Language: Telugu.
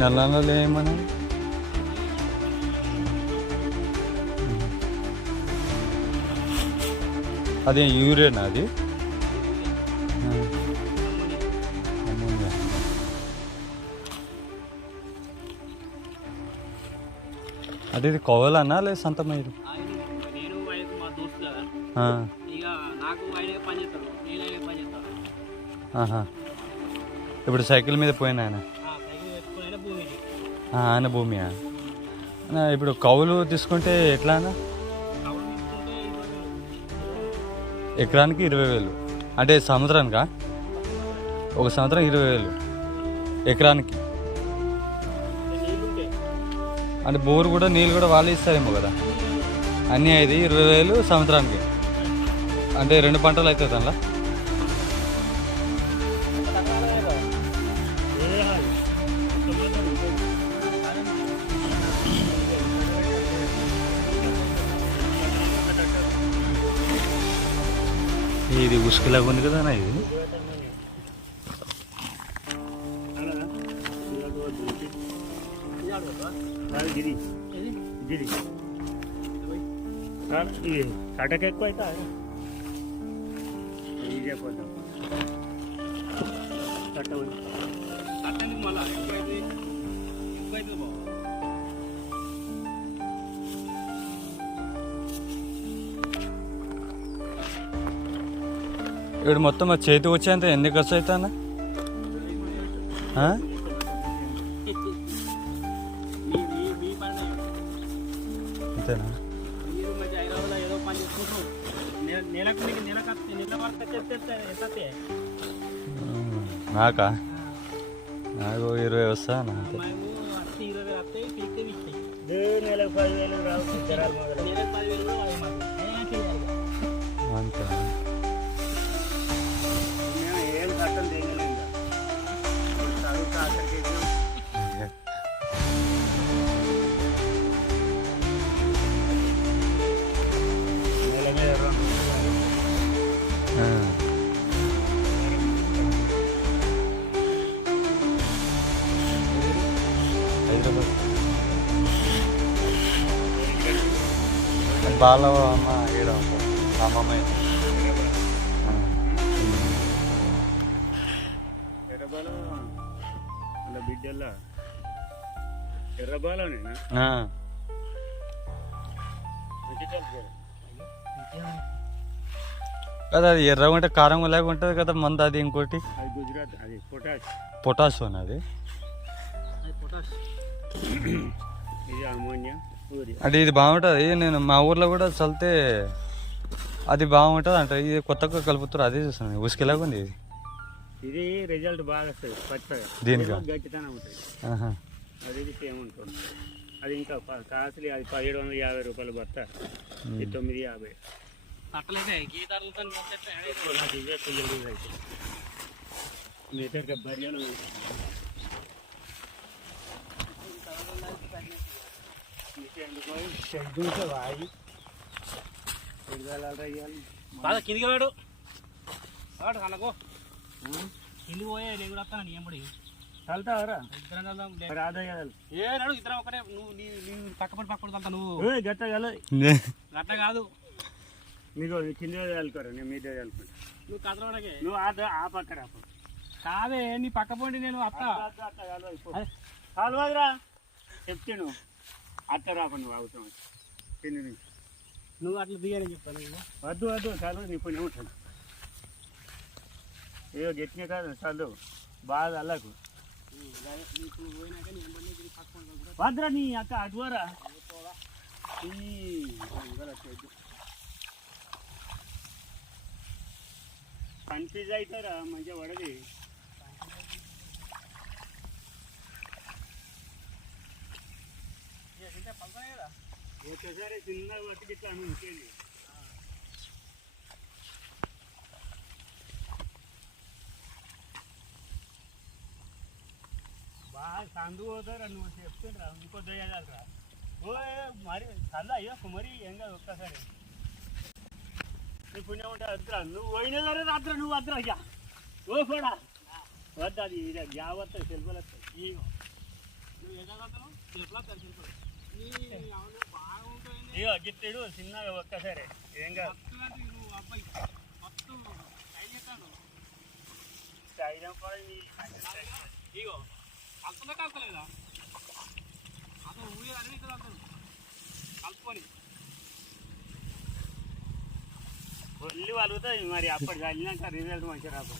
నల్ల నల్లలు ఏమన్నా అదే యూరియనా అది అమ్మోనియా. అదే ఇది కోవాలన్నా లేదు సొంతమైరు? నేను మా దోస్తు కదా ఇక నాకు ఆయన పని చేస్తాడు, నేను పని చేస్తాను. ఇప్పుడు సైకిల్ మీద పోయిన ఆయన సైకిల్ పెట్టుకుని భూమి ఆయన భూమియా? ఇప్పుడు కౌలు తీసుకుంటే ఎట్లా అన్న? ఎకరానికి 20,000 అంటే సంవత్సరానికా? ఒక సంవత్సరం 20,000 ఎకరానికి. అంటే బోరు కూడా నీళ్ళు కూడా వాళ్ళు ఇస్తారేమో కదా అన్నీ. అయితే 20,000 సంవత్సరానికి అంటే 2 పంటలు అవుతుంది అందులో. ఇది ఉసుకులాగా ఉంది కదా ఇది. కటక ఎక్కువ అవుతా మళ్ళీ ఎక్కువ అవుతుంది బాబు. ఇప్పుడు మొత్తం చేతికి వచ్చేంత ఎన్ని ఖర్చు అవుతా అన్న? అంతేనా? నాకా? నాకు 20 వస్తా అంతే. అంతే బాల అమ్మ ఈడ ఉంటుంది అమ్మమ్మ. బిడ్డల్లా ఎర్రబాలనేనా? కదా అది ఎర్రగా ఉంటే కారం లేక ఉంటుంది కదా మందు. అది ఇంకోటి గుజరాత్ అది పొటాష్ అది. ఇది అమోనియా. అంటే ఇది బాగుంటుంది. నేను మా ఊర్లో కూడా చల్లితే అది బాగుంటుంది అంటే. ఇది కొత్తగా కలుపుతారు అదే చూస్తాను. ఉసుకెలాగా ఉంది ఇది. ఇది రిజల్ట్ బాగా వస్తుంది పచ్చగా. దీనికి గట్టితనం ఉంటుంది. అది సేమ్ ఉంటుంది. అది ఇంకా కాస్ట్లీ. అది 1750 రూపాయలు బత్త. ఇది 950. బర్యాలు కిందికి వాడు వాడు కనుకో కిందికి పోయే నేను కూడా వస్తాను. నీ ఎంబడి చల్తావరా? ఏ నాడు ఇద్దరం ఒకటే. నువ్వు పక్కపడి వెళ్తా. నువ్వు గట్ట గట్ట కాదు. నీకు కింద చల్లుకోరా, నేను మీద చల్లుకుంటా. నువ్వు కదలకే. నువ్వు ఆ పక్క కాదే నీ పక్క పోండి. నేను అత్త కాలువరా చెప్తాను. అట్ట రాప నువ్వు అవుతావు కింది నుంచి. నువ్వు అట్లా దిగాలని చెప్తాను. వద్దు చాలు నీ పుణ్యం ఉంటాను. ఏదో గట్టినే కాదు చాలు బాగా అల్లకు. వద్దురా నీ అక్క అటువరా. కన్ఫ్యూజ్ అవుతారా మంచిగా పడది. ఒకసారి చిన్న బట్టి ఇట్లా ఇంకేంది బాగా సందు పోతారా. నువ్వు చెప్తుండ్రా ఇంకో దయ్యాలరా. ఓ మరి చల్లా అయ్యో మరి ఏం కాదు. ఒక్కసారి నీ పుణ్యం ఉంటే వద్దురా. నువ్వు పోయిన సరే రాత్ర నువ్వు వద్దురా. ఓ కూడా వద్దు. అది యావత్తాయి సెల్ఫలు వస్తాయి. నువ్వు ఎట్లా కలుతావు ఎట్లా తెలిసిపోయి ఇగో గిట్టడు చిన్నగా ఒక్కసారి ఏం కాదు నువ్వు అబ్బాయి మొత్తం ఇగో కలుతుందా కలతలేదా అసలు ఊరే అన్ని ఇక్కడ అంటారు కలుపుకొని ఒళ్ళు వలుగుతుంది మరి అప్పటి చల్లినాక రిజల్ట్ మంచిగా రాదు